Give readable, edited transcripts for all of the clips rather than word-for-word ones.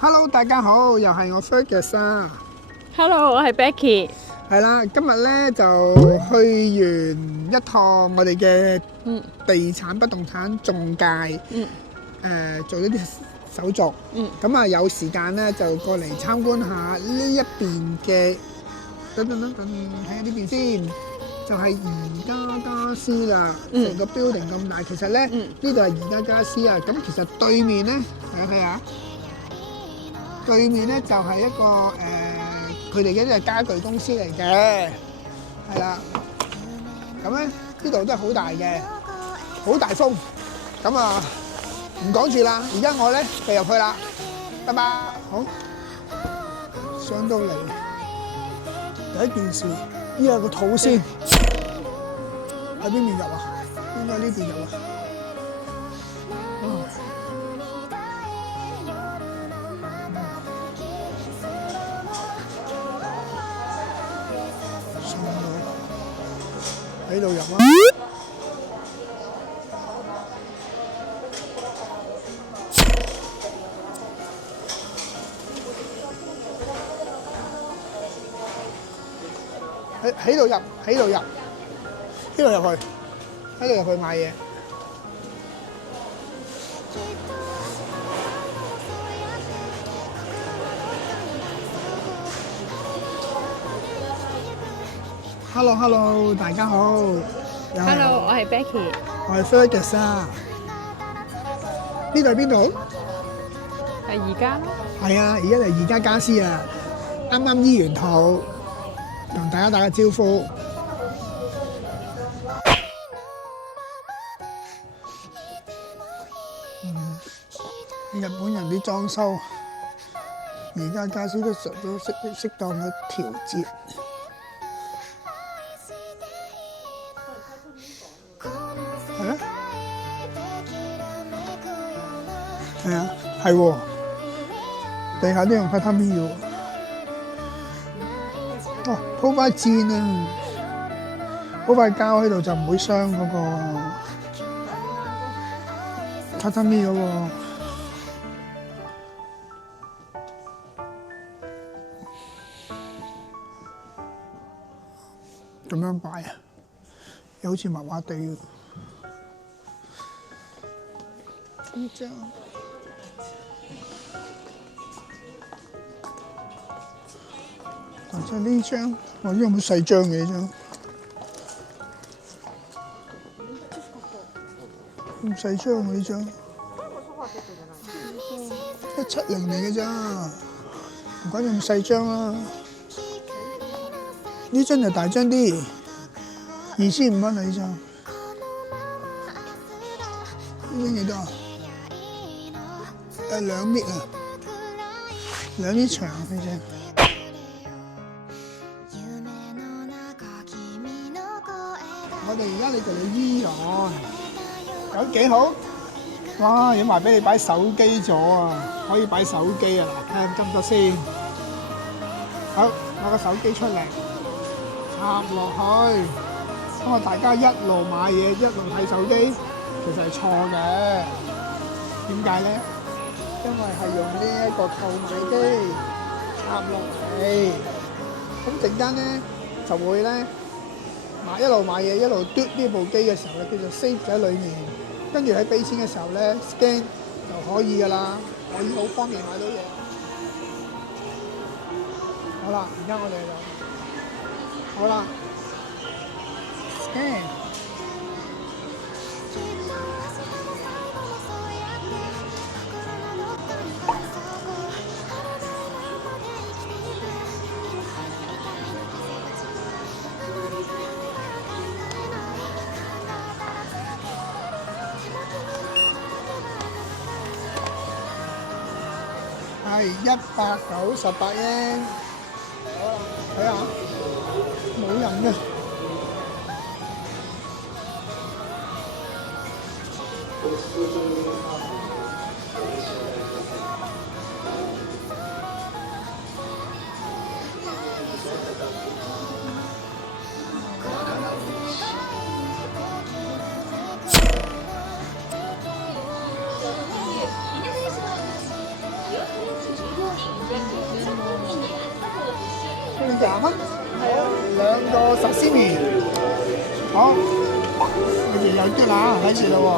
Hello，大家好，又係我 Fergus 啊。Hello，我係 Becky。係啦，今日咧就去完一趟我哋嘅地產不動產中介，做咗啲手續。咁啊有時間咧就過嚟參觀下呢一邊嘅，等，睇下呢邊先，就係宜家家私啦。成個 building 咁大，其實咧呢度係宜家家私啊。咁其實對面咧，睇下。對面咧就係一個佢哋嘅一隻家具公司嚟嘅，係啦。咁咧呢度真係好大嘅，好大風。咁啊唔講住啦，而家我咧就入去啦，拜拜。好，上到嚟第一件事，依下個肚先喺邊邊入啊？應該呢邊入啊。喺度入啦！喺度入，喺度入，呢度入去，喺度入去買嘢。Hello， 大家好。Hello， 我係 Becky。我係 Fergus 啊。呢度係邊度？係宜家咯。係啊，而家嚟宜家家私啊，啱啱醫完肚，同大家打個招呼。日本人啲裝修，宜家家私都做咗適當嘅調節。係啊，係喎，地下都用榻榻米嘅喎。哦，鋪塊墊啊，鋪塊膠喺度就唔會傷嗰個榻榻米嘅喎。咁樣擺啊，又好似麻麻地喎。呢張。或者呢張，我呢有冇細張嘅呢張？咁細張嘅呢張，170嚟嘅咋，唔怪得咁細張啦。呢張就大張啲，2500啊呢張。呢張幾多啊？2米啊，2米長呢張。我哋而家嚟到醫院，有幾好？哇！有埋俾你擺手機咗啊，可以擺手機啊！睇下得唔得先？好，攞個手機出嚟，插落去。咁啊，大家一路買嘢一路睇手機，其實係錯嘅。點解咧？因為係用呢一個購買機插落嚟，咁陣間咧就會咧。一路買嘢一路嘟呢部機嘅時候咧，叫做 save 喺裏面，跟住喺俾錢嘅時候咧 scan 就可以噶啦，可以好方便買到嘢。好啦，而家我哋就好啦 ，scan。係198英，睇下冇人嘅。20蚊，係啊， 2個沙西米。好，我哋有啲啦，睇住啦喎。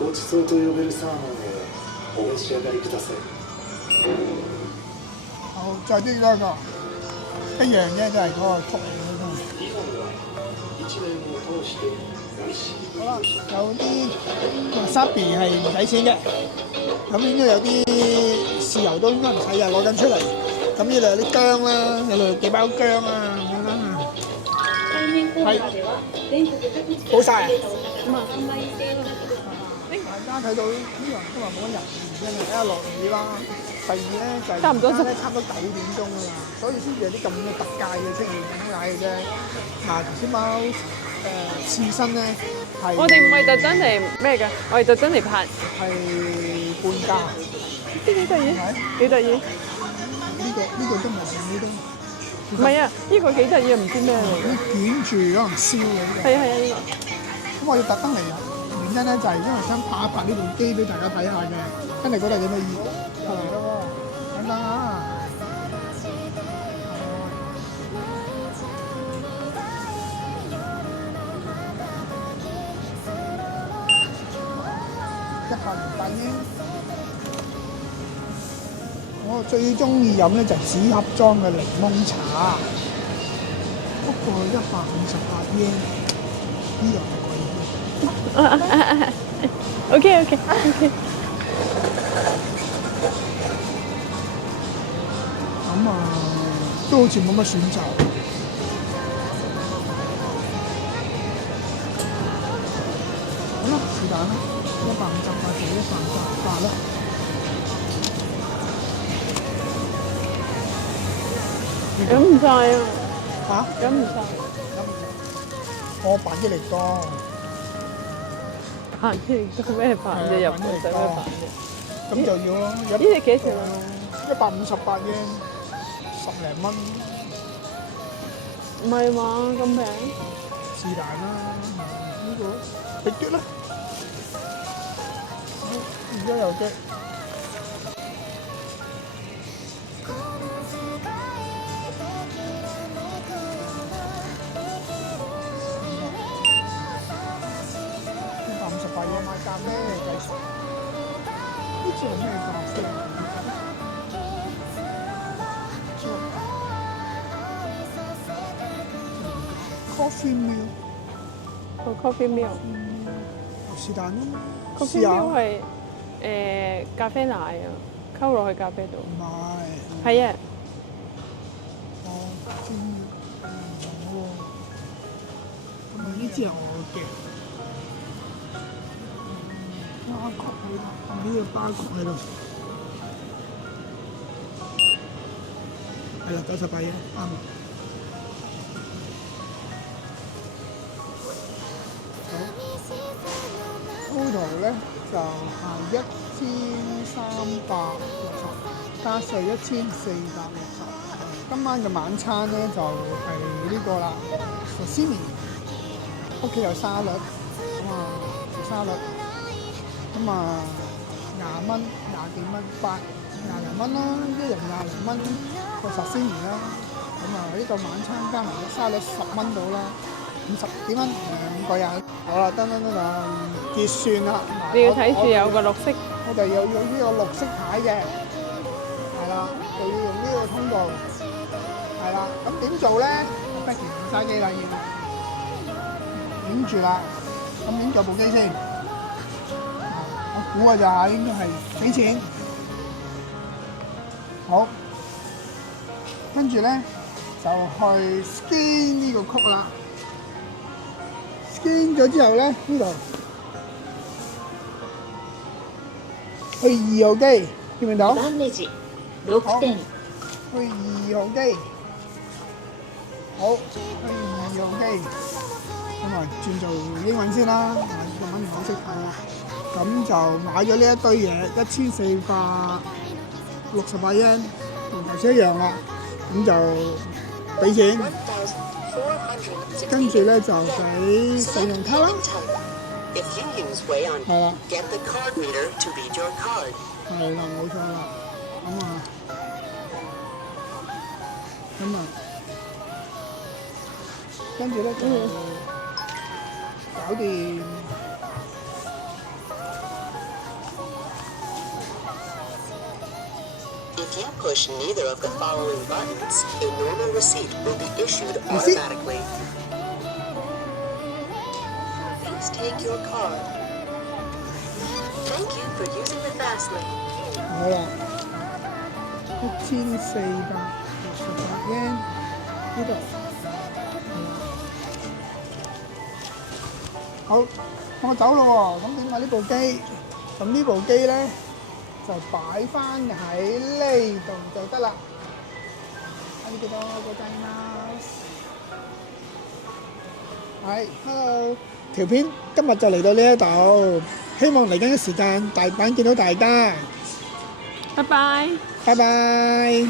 ごちそうと呼べるサーモンをお召し上がりください。好，再啲嗰個一樣嘅就係嗰個曲嚟嘅啫。日本は一年を通して美味しい。好啦，有啲 wasabi 係唔使錢嘅，咁應該有啲豉油都應該唔使嘅，攞緊出嚟。咁呢度有啲薑啦，有度幾包薑啊咁樣啦。係，好晒啊！大家睇到呢個今日冇乜人，因為一落雨啦。第二咧就係差唔多而家咧差唔多9點鐘啊嘛，所以先至有啲咁嘅特價嘅出現咁解嘅啫。嗱，頭先貓刺身咧係我哋唔係特登嚟咩㗎，我哋特登嚟拍。係半價，啲幾得意，係幾得意。呢個都唔係呢唔係啊，呢個幾得意啊，唔知咩嚟嘅。啲捲住可能燒嘅呢個。係啊係啊，呢咁我哋特登嚟原因咧就係因為想拍一拍呢部機俾大家睇下嘅，跟住覺得有咩意義。係咯喎，等等啊！108yen。我最中意飲咧就係紙盒裝嘅檸檬茶，不過158yen，呢樣係貴啲。OK OK OK。咁啊，都好似冇乜選擇。好啦，是但啦，158就158啦。飲唔晒啊！嚇？飲唔晒。我扮益力多。飯啫，做咩飯啫？日本食咩飯啫？咁就要咯。呢隻幾錢啊158yen，10零蚊。唔係嘛，咁平？是但啦，呢個食啲啦。而家有啲。158yen買咖啡計數，呢隻係咩咖啡？Coffee meal。個 coffee meal。是但啦。coffee meal 係咖啡奶啊，溝落去咖啡度。唔係。係啊。哦，知喎。咁啊，呢支係我嘅。巴曲喺度，呢個巴曲喺度，係啦，98yen，啱。好 ，total 咧就係1360，加稅1460。今晚嘅晚餐咧就係呢個啦 ，sashimi。屋企有沙律，咁啊食沙律。咁啊，20蚊、20幾蚊，20零蚊啦，一人20零蚊個沙西米啦。咁啊，呢個晚餐加埋個沙律10蚊到啦，50幾蚊2個人。好啦，噔，結算啦。你要睇住有個綠色。我哋要用呢個綠色牌嘅，係啦，就要用呢個通道，係啦。咁點做咧？不如唔嘥機啦，要影住啦。咁影咗部機先。我估嘅就係應該係俾錢，好，跟住咧就去 scan 呢個曲啦 ，scan 咗之後咧呢度去2號機，見唔見到？好，去2號機，好，去2號機，咁啊轉做英文先啦，日文唔好識睇啊。咁就買咗呢一堆嘢，1468yen，同頭先一樣啦。咁就俾錢，跟住咧就俾信用卡啦。係啦。係啦，冇錯啦。咁啊，跟住咧就搞掂。If you push neither of the following buttons, a normal receipt will be issued automatically. Please take your card. Thank you for using the fast lane. 好啦，1468 yen 呢度。好，我走咯喎。咁點解呢部機？咁呢部機咧就擺翻喺呢度就得啦。ありがとうございます。係，hello。條片今日就嚟到呢一度，希望嚟緊嘅時間大阪見到大家。拜拜。拜拜。